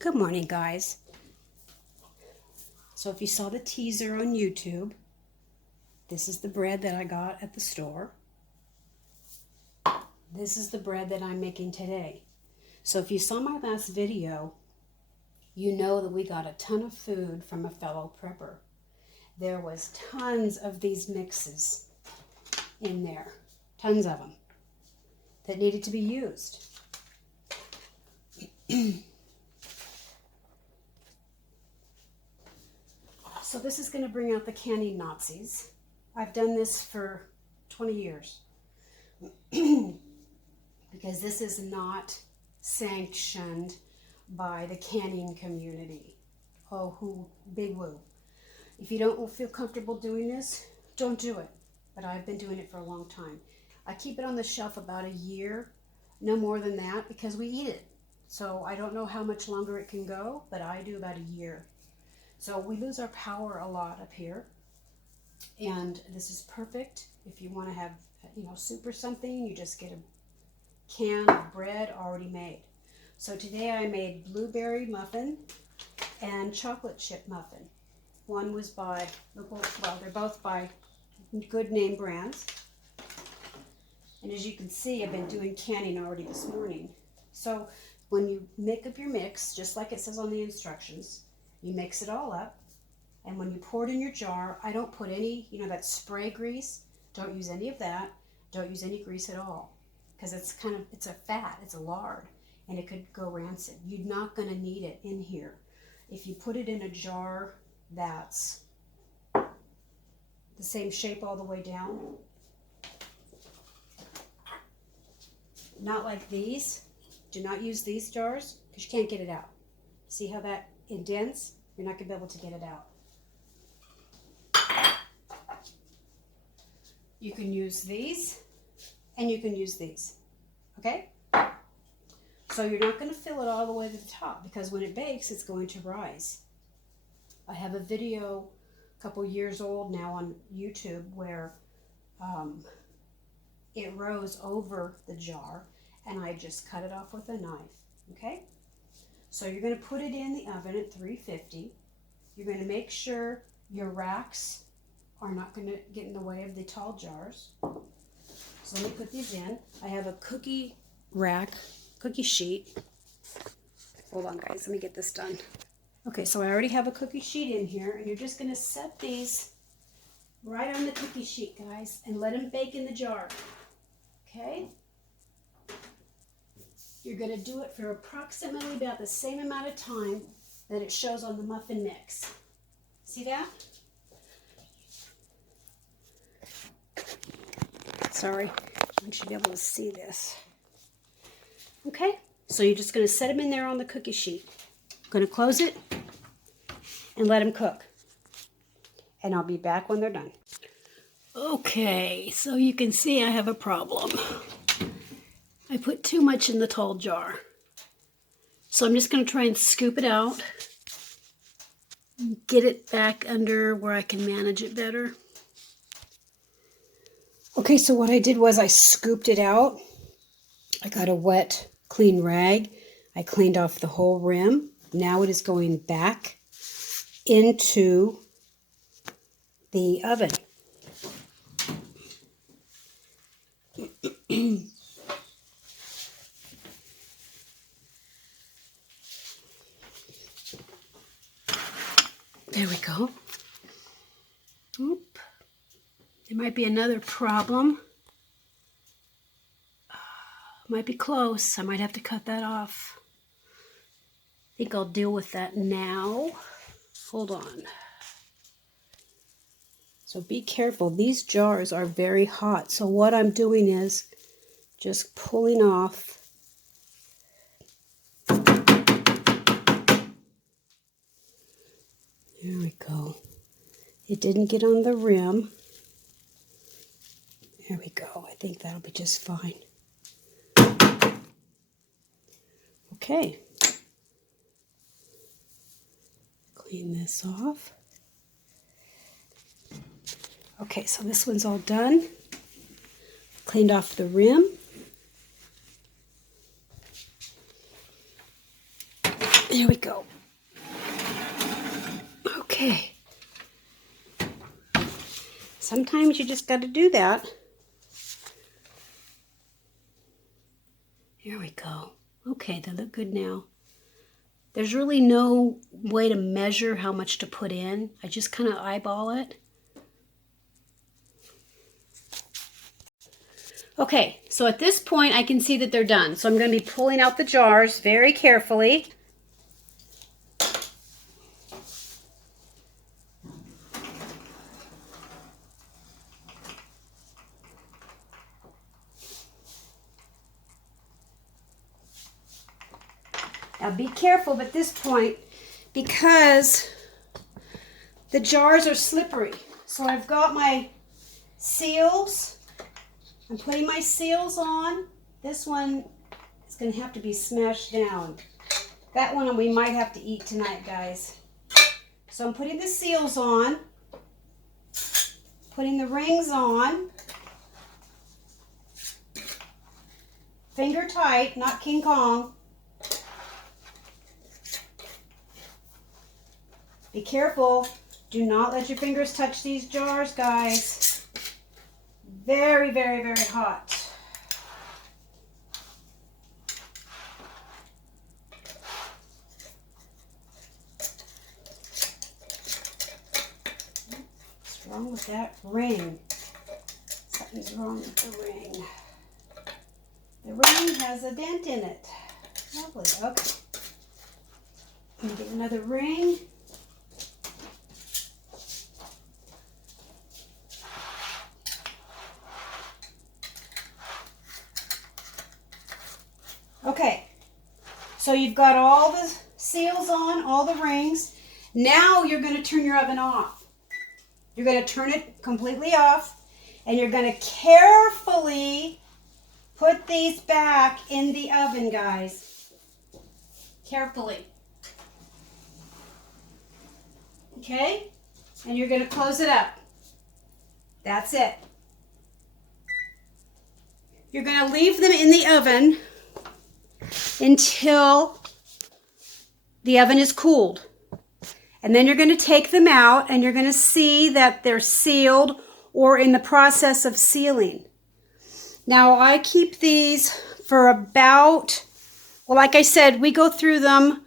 Good morning, guys. So if you saw the teaser on YouTube, this is the bread that I got at the store. This is the bread that I'm making today. So if you saw my last video, you know that we got a ton of food from a fellow prepper. There was tons of these mixes in there, tons of them, that needed to be used. So this is going to bring out the canning Nazis. I've done this for 20 years because this is not sanctioned by the canning community. Oh, big woo. If you don't feel comfortable doing this, don't do it. But I've been doing it for a long time. I keep it on the shelf about a year, no more than that, because we eat it. So I don't know how much longer it can go, but I do about a year. So we lose our power a lot up here, and this is perfect if you want to have, soup or something. You just get a can of bread already made. So today I made blueberry muffin and chocolate chip muffin. One was by, they're both by good name brands. And as you can see, I've been doing canning already this morning. So when you make up your mix, just like it says on the instructions, you mix it all up, and when you pour it in your jar, I don't put any, that spray grease. Don't use any of that. Don't use any grease at all, because it's a fat, it's a lard, and it could go rancid. You're not going to need it in here. If you put it in a jar that's the same shape all the way down, not like these. Do not use these jars, because you can't get it out. See how that indents? You're not going to be able to get it out. You can use these, and you can use these, okay? So you're not going to fill it all the way to the top, because when it bakes, it's going to rise. I have a video a couple years old now on YouTube where it rose over the jar, and I just cut it off with a knife, okay? So you're going to put it in the oven at 350. You're going to make sure your racks are not going to get in the way of the tall jars. So let me put these in. I have a cookie rack, cookie sheet. Hold on, guys. Let me get this done. Okay, so I already have a cookie sheet in here, and you're just going to set these right on the cookie sheet, guys, and let them bake in the jar. Okay? You're going to do it for approximately about the same amount of time that it shows on the muffin mix. See that? Sorry, I want you to be able to see this. Okay, so you're just going to set them in there on the cookie sheet. I'm going to close it and let them cook. And I'll be back when they're done. Okay, so you can see I have a problem. I put too much in the tall jar. So I'm just going to try and scoop it out. Get it back under where I can manage it better. Okay, so what I did was I scooped it out. I got a wet, clean rag. I cleaned off the whole rim. Now it is going back into the oven. There we go. Oop. There might be another problem. Might be close. I might have to cut that off. I think I'll deal with that now. Hold on. So be careful. These jars are very hot. So what I'm doing is just pulling off. There we go. It didn't get on the rim. There we go. I think that'll be just fine. Okay. Clean this off. Okay, so this one's all done. Cleaned off the rim. There we go. Okay. Sometimes you just got to do that. There we go. Okay, they look good now. There's really no way to measure how much to put in. I just kind of eyeball it. Okay, so at this point I can see that they're done. So I'm going to be pulling out the jars very carefully. Now be careful at this point because the jars are slippery. So I've got my seals. I'm putting my seals on. This one is going to have to be smashed down. That one we might have to eat tonight, guys. So I'm putting the seals on, putting the rings on. Finger tight, not King Kong. Be careful. Do not let your fingers touch these jars, guys. Very, very, very hot. What's wrong with that ring? Something's wrong with the ring. The ring has a dent in it. Lovely. Okay. Let me get another ring. Okay, so you've got all the seals on, all the rings. Now you're going to turn your oven off. You're going to turn it completely off, and you're going to carefully put these back in the oven, guys. Carefully. Okay? And you're going to close it up. That's it. You're going to leave them in the oven until the oven is cooled. And then you're going to take them out and you're going to see that they're sealed or in the process of sealing. Now I keep these for about, well, like I said, we go through them,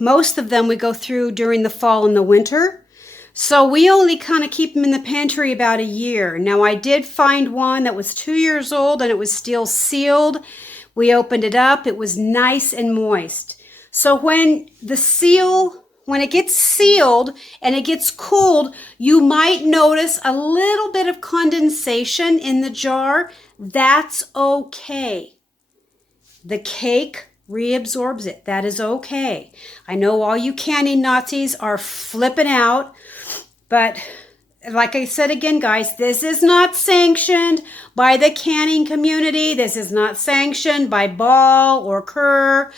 most of them we go through during the fall and the winter. So we only kind of keep them in the pantry about a year. Now I did find one that was 2 years old and it was still sealed. We opened it up. It was nice and moist. So when it gets sealed and it gets cooled, you might notice a little bit of condensation in the jar. That's okay. The cake reabsorbs it. That is okay. I know all you canning Nazis are flipping out, but like I said again, guys, this is not sanctioned by the canning community. This is not sanctioned by Ball or Kerr.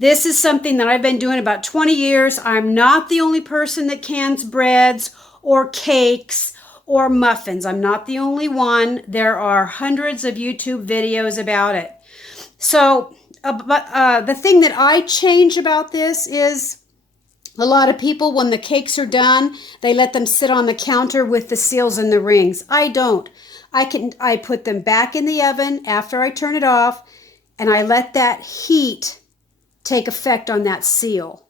This is something that I've been doing about 20 years. I'm not the only person that cans breads or cakes or muffins. I'm not the only one. There are hundreds of YouTube videos about it. So, the thing that I change about this is a lot of people, when the cakes are done, they let them sit on the counter with the seals and the rings. I don't. I put them back in the oven after I turn it off, and I let that heat take effect on that seal.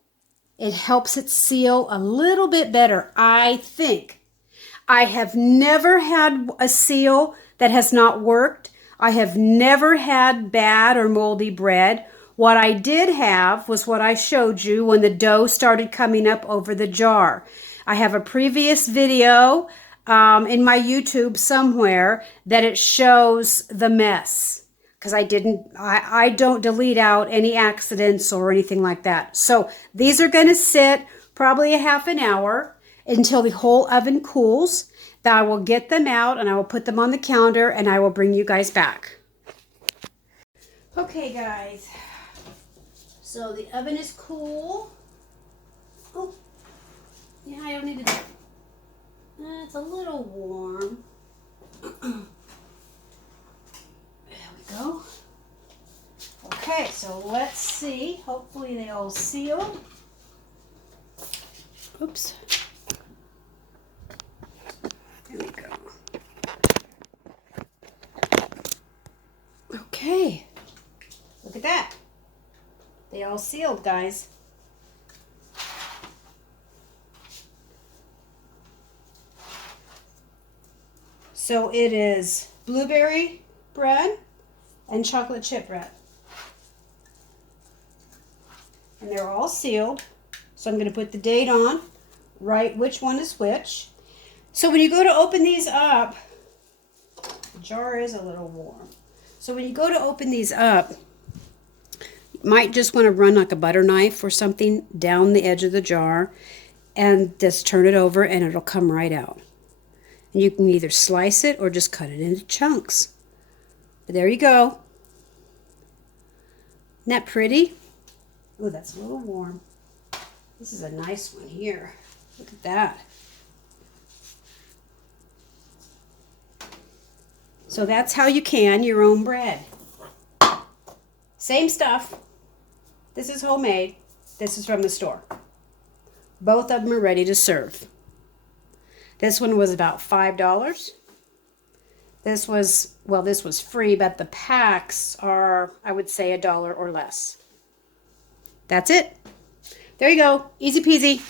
It helps it seal a little bit better, I think. I have never had a seal that has not worked. I have never had bad or moldy bread. What I did have was what I showed you when the dough started coming up over the jar. I have a previous video in my YouTube somewhere that it shows the mess, because I don't delete out any accidents or anything like that. So these are going to sit probably a half an hour until the whole oven cools. Then I will get them out and I will put them on the counter and I will bring you guys back. Okay, guys. So the oven is cool. Oh, yeah, I don't need to. It's a little warm. There we go. Okay. Okay, so let's see. Hopefully they all seal. Oops. There we go. Okay. Look at that. They all sealed, guys. So it is blueberry bread and chocolate chip bread. And they're all sealed. So I'm going to put the date on, write which one is which. So when you go to open these up, the jar is a little warm. So when you go to open these up, you might just want to run like a butter knife or something down the edge of the jar and just turn it over and it'll come right out. And you can either slice it or just cut it into chunks. But there you go. Isn't that pretty? Oh, that's a little warm. This is a nice one here. Look at that. So that's how you can your own bread. Same stuff. This is homemade. This is from the store. Both of them are ready to serve. This one was about $5. This was free, but the packs are, I would say, $1 or less. That's it. There you go. Easy peasy.